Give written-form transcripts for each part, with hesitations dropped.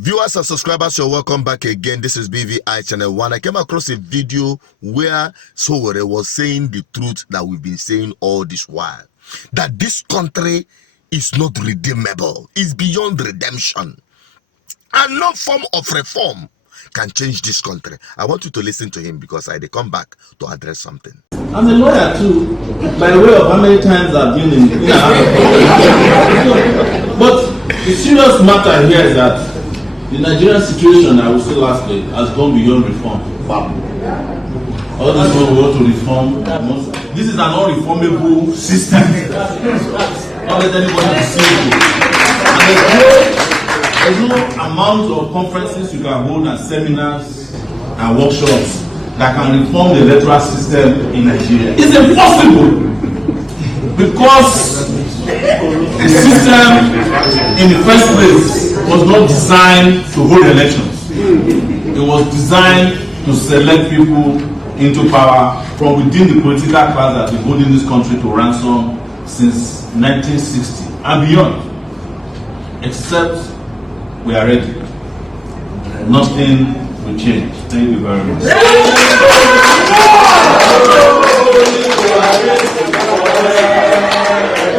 Viewers and subscribers, you're welcome back again. This is BVI Channel 1. I came across a video where Sowore was saying the truth that we've been saying all this while. That this country is not redeemable. It's beyond redemption. And no form of reform can change this country. I want you to listen to him because I come back to address something. I'm a lawyer too, by the way of how many times I've been in and out of But the serious matter here is that the Nigerian situation, I will say last week, has gone beyond reform. All this one we want to reform. This is an unreformable system. Don't let anybody deceive you. And there's no amount of conferences you can hold and seminars and workshops that can reform the electoral system in Nigeria. It's impossible because the system in the first place was not designed to hold elections. It was designed to select people into power from within the political class that been holding this country to ransom since 1960 and beyond. Except we are ready. Nothing will change. Thank you very much.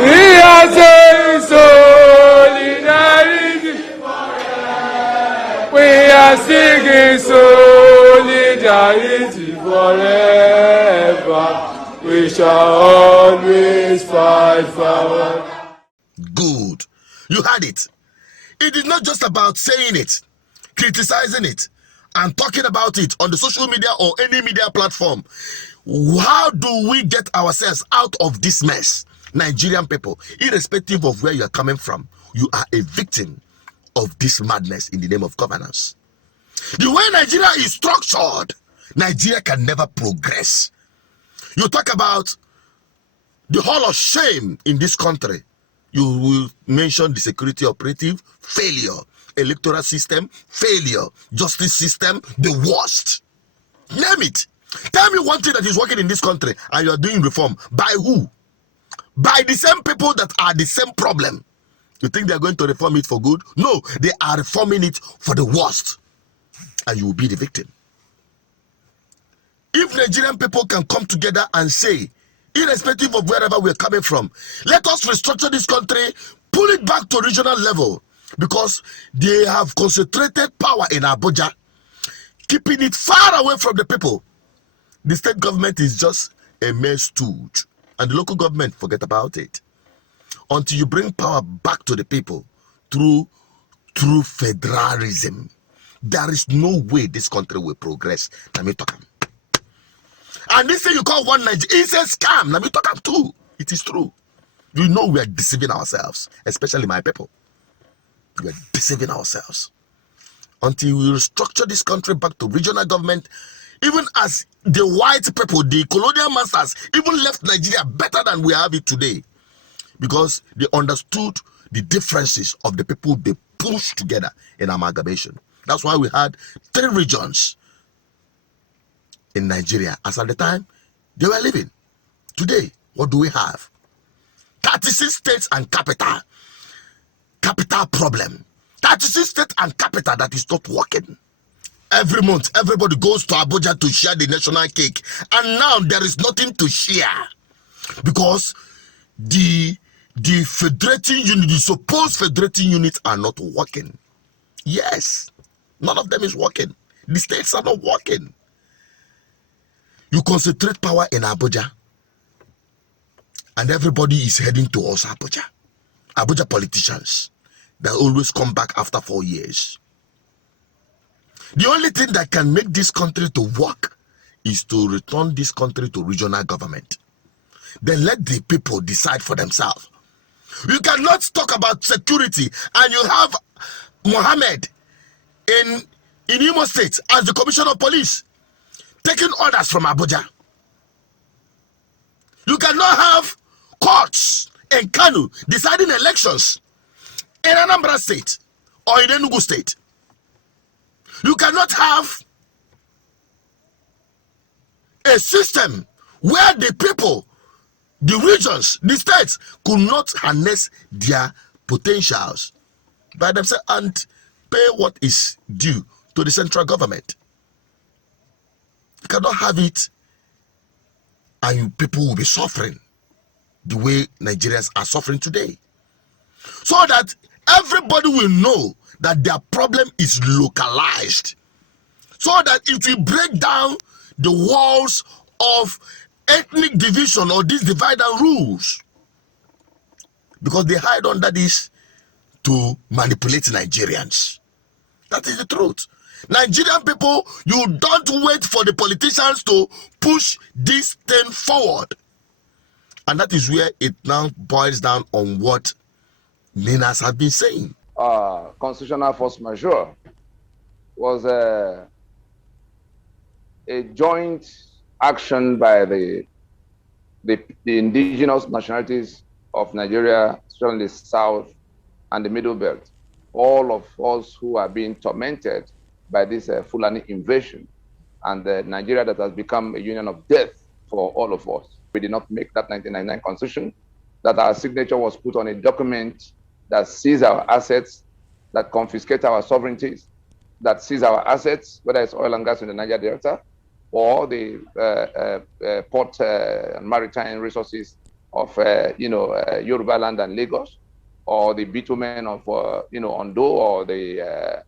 We are saying solidarity. We are singing solidarity forever. We shall always fight for. Good. You had it. It is not just about saying it, criticizing it, and talking about it on the social media or any media platform. How do we get ourselves out of this mess? Nigerian people, irrespective of where you are coming from, you are a victim of this madness in the name of governance. The way Nigeria is structured, Nigeria can never progress. You talk about the hall of shame in this country. You will mention the security operative, failure, electoral system, failure, justice system, the worst. Name it. Tell me one thing that is working in this country and you are doing reform. By who? By the same people that are the same problem. You think they are going to reform it for good? No, they are reforming it for the worst. And you will be the victim. If Nigerian people can come together and say, irrespective of wherever we're coming from, let us restructure this country, pull it back to regional level, because they have concentrated power in Abuja, keeping it far away from the people. The state government is just a mere stooge, and the local government, forget about it. Until you bring power back to the people through federalism, there is no way this country will progress. Let me talk. And this thing you call one Nigeria is a scam. Let me talk up too. It is true. You know we are deceiving ourselves, especially my people. We are deceiving ourselves. Until we restructure this country back to regional government, even as the white people, the colonial masters, even left Nigeria better than we have it today. Because they understood the differences of the people they pushed together in amalgamation. That's why we had 3 regions in Nigeria as at the time they were living. Today, what do we have? 36 states and capital problem. 36 states and capital that is not working. Every month, everybody goes to Abuja to share the national cake, and now there is nothing to share because the federating unit, the supposed federating units are not working. Yes, none of them is working. The states are not working. You concentrate power in Abuja, and everybody is heading towards Abuja. Abuja politicians that always come back after 4 years. The only thing that can make this country to work is to return this country to regional government. Then let the people decide for themselves. You cannot talk about security and you have Mohammed in Imo State as the commissioner of police, taking orders from Abuja. You cannot have courts in Kano deciding elections in Anambra State or in Enugu State. You cannot have a system where the people, the regions, the states could not harness their potentials by themselves. And pay what is due to the central government. You cannot have it and people will be suffering the way Nigerians are suffering today. So that everybody will know that their problem is localized. So that it will break down the walls of ethnic division or this divide and rules. Because they hide under this to manipulate Nigerians. That is the truth. Nigerian people, you don't wait for the politicians to push this thing forward. And that is where it now boils down on what Ninas have been saying. Constitutional force majeure was a joint action by the indigenous nationalities of Nigeria, especially the South and the Middle Belt. All of us who are being tormented by this Fulani invasion and Nigeria that has become a union of death for all of us. We did not make that 1999 constitution, that our signature was put on a document that sees our assets, that confiscates our sovereignties, that sees our assets, whether it's oil and gas in the Niger Delta, or the port and maritime resources of Yoruba land and Lagos, or the bitumen of Ondo, or the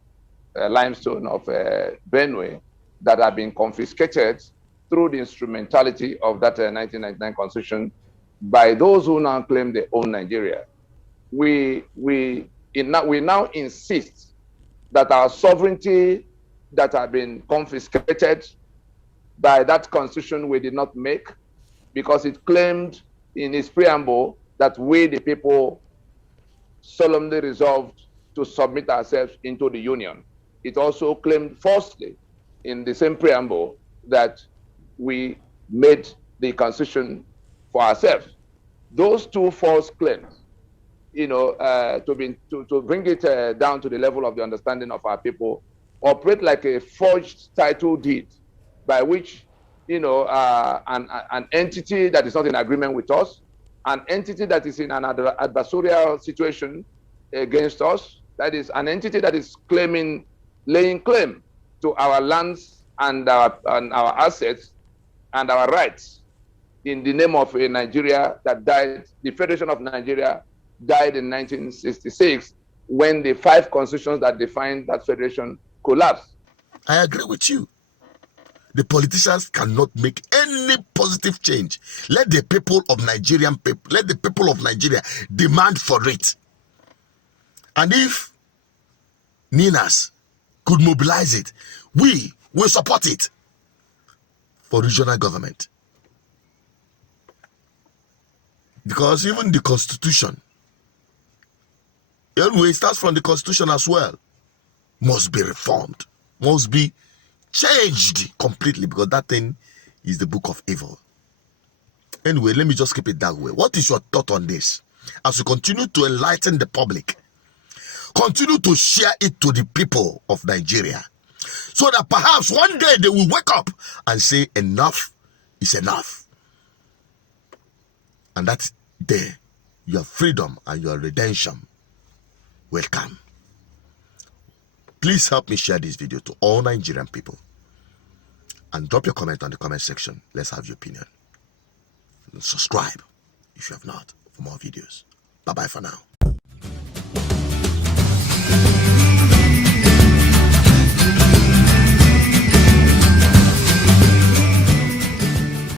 limestone of Benue, that have been confiscated through the instrumentality of that 1999 constitution by those who now claim they own Nigeria. We now insist that our sovereignty that have been confiscated by that constitution we did not make, because it claimed in its preamble that we, the people, solemnly resolved to submit ourselves into the union. It also claimed falsely in the same preamble that we made the constitution for ourselves. Those two false claims, to bring it down to the level of the understanding of our people, operate like a forged title deed by which, an entity that is not in agreement with us, an entity that is in an adversarial situation against us, that is an entity that is laying claim to our lands and our assets and our rights in the name of a Nigeria that died. The Federation of Nigeria died in 1966 when the 5 constitutions that defined that federation collapsed. I agree with you. The politicians cannot make any positive change. Let the people of Nigeria demand for it. And if Ninas could mobilize it, we will support it for regional government. Because even the constitution, anyway, it starts from the constitution as well, must be reformed, must be changed completely, because that thing is the book of evil. Anyway, let me just keep it that way. What is your thought on this? As you continue to enlighten the public, continue to share it to the people of Nigeria, so that perhaps one day they will wake up and say enough is enough. And that day, your freedom and your redemption will come. Please help me share this video to all Nigerian people. And drop your comment on the comment section. Let's have your opinion. And subscribe if you have not for more videos. Bye-bye for now.